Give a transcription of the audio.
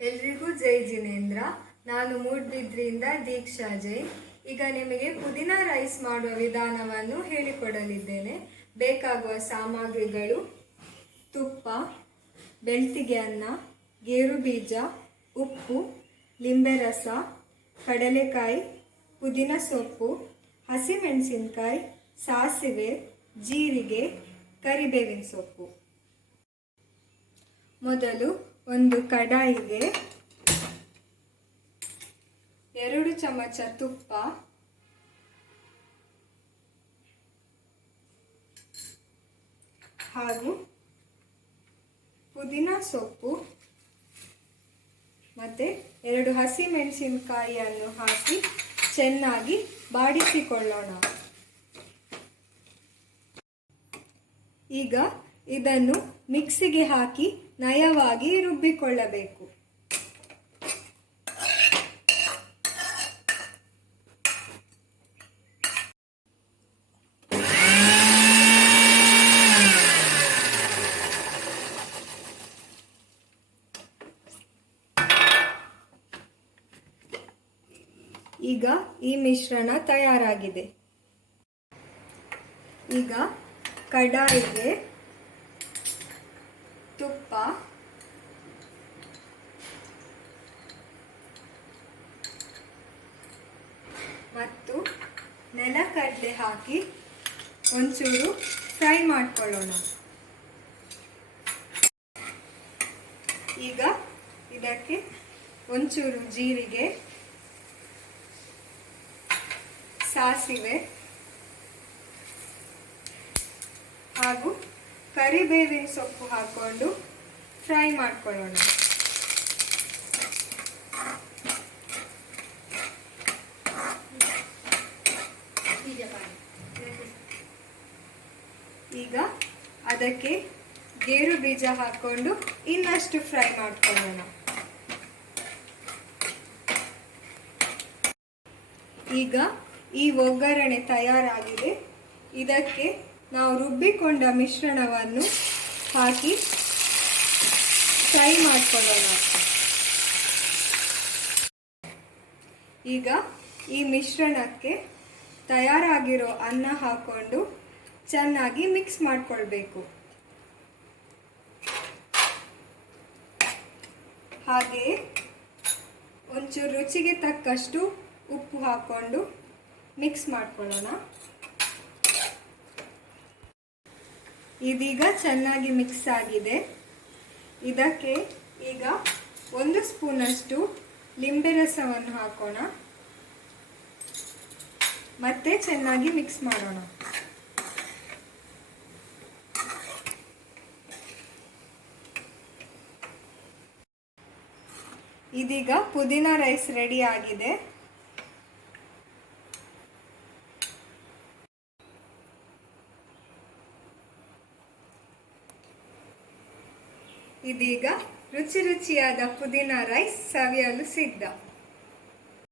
ಎಲ್ರಿಗೂ ಜೈ ಜಿನೇಂದ್ರ. ನಾನು ಮೂಡ್ಬಿದ್ರಿಯಿಂದ ದೀಕ್ಷಾ ಜೈ ಈಗ ನಿಮಗೆ ಪುದೀನ ರೈಸ್ ಮಾಡುವ ವಿಧಾನವನ್ನು ಹೇಳಿಕೊಡಲಿದ್ದೇನೆ. ಬೇಕಾಗುವ ಸಾಮಗ್ರಿಗಳು ತುಪ್ಪ, ಬೆಳ್ತಿಗೆ ಅನ್ನ, ಗೇರು ಬೀಜ, ಉಪ್ಪು ಲಿಂಬೆ ರಸ ಕಡಲೆಕಾಯಿ, ಪುದೀನ ಸೊಪ್ಪು, ಹಸಿಮೆಣಸಿನಕಾಯಿ, ಸಾಸಿವೆ, ಜೀರಿಗೆ, ಕರಿಬೇವಿನ ಸೊಪ್ಪು. ಮೊದಲು ಒಂದು ಕಡಾಯಿಗೆ ಎರಡು ಚಮಚ ತುಪ್ಪ. ಹಾಗೂ ಪುದೀನ ಸೊಪ್ಪು. ಮತ್ತು ಎರಡು ಹಸಿ ಮೆಣಸಿನಕಾಯಿಯನ್ನು ಹಾಕಿ ಚೆನ್ನಾಗಿ ಬಾಡಿಸಿಕೊಳ್ಳೋಣ. ಈಗ ಇದನ್ನು ಮಿಕ್ಸಿಗೆ ಹಾಕಿ ನಯವಾಗಿ ರುಬ್ಬಿಕೊಳ್ಳಬೇಕು. ಈಗ ಈ ಮಿಶ್ರಣ ತಯಾರಾಗಿದೆ. ಈಗ ಕಡಾಯಿಗೆ ಮತ್ತು ನೆಲಕಡಲೆ ಹಾಕಿ ಒಂಚೂರು ಫ್ರೈ ಮಾಡ್ಕೊಳ್ಳೋಣ. ಈಗ ಇದಕ್ಕೆ ಒಂಚೂರು ಜೀರಿಗೆ, ಸಾಸಿವೆ ಹಾಗೂ ಕರಿಬೇವಿನ ಸೊಪ್ಪು ಹಾಕೊಂಡು ಫ್ರೈ ಮಾಡ್ಕೊಳ್ಳೋಣ. ಈಗ ಅದಕ್ಕೆ ಗೇರು ಬೀಜ ಹಾಕೊಂಡು ಇನ್ನಷ್ಟು ಫ್ರೈ ಮಾಡ್ಕೊಳ್ಳೋಣ. ಈಗ ಈ ಒಗ್ಗರಣೆ ತಯಾರಾಗಿದೆ. ಇದಕ್ಕೆ ನಾವು ರುಬ್ಬಿಕೊಂಡ ಮಿಶ್ರಣವನ್ನು ಹಾಕಿ ಫ್ರೈ ಮಾಡ್ಕೊಳ್ಳೋಣ ಈಗ ಈ ಮಿಶ್ರಣಕ್ಕೆ ತಯಾರಾಗಿರೋ ಅನ್ನ ಹಾಕೊಂಡು ಚೆನ್ನಾಗಿ ಮಿಕ್ಸ್ ಮಾಡಿಕೊಳ್ಬೇಕು. ಹಾಗೆಯೇ ಒಂಚೂರು ರುಚಿಗೆ ತಕ್ಕಷ್ಟು ಉಪ್ಪು ಹಾಕ್ಕೊಂಡು ಮಿಕ್ಸ್ ಮಾಡ್ಕೊಳ್ಳೋಣ. ಇದೀಗ ಚೆನ್ನಾಗಿ ಮಿಕ್ಸ್ ಆಗಿದೆ. ಇದಕ್ಕೆ ಈಗ ಒಂದು ಸ್ಪೂನಷ್ಟು ಲಿಂಬೆ ರಸವನ್ನು ಹಾಕೋಣ. ಮತ್ತೆ ಚೆನ್ನಾಗಿ ಮಿಕ್ಸ್ ಮಾಡೋಣ. ಇದೀಗ ಪುದೀನ ರೈಸ್ ರೆಡಿ ಆಗಿದೆ. ಇದೀಗ ರುಚಿ ರುಚಿಯಾದ ಪುದೀನ ರೈಸ್ ಸವಿಯಲು ಸಿದ್ಧ.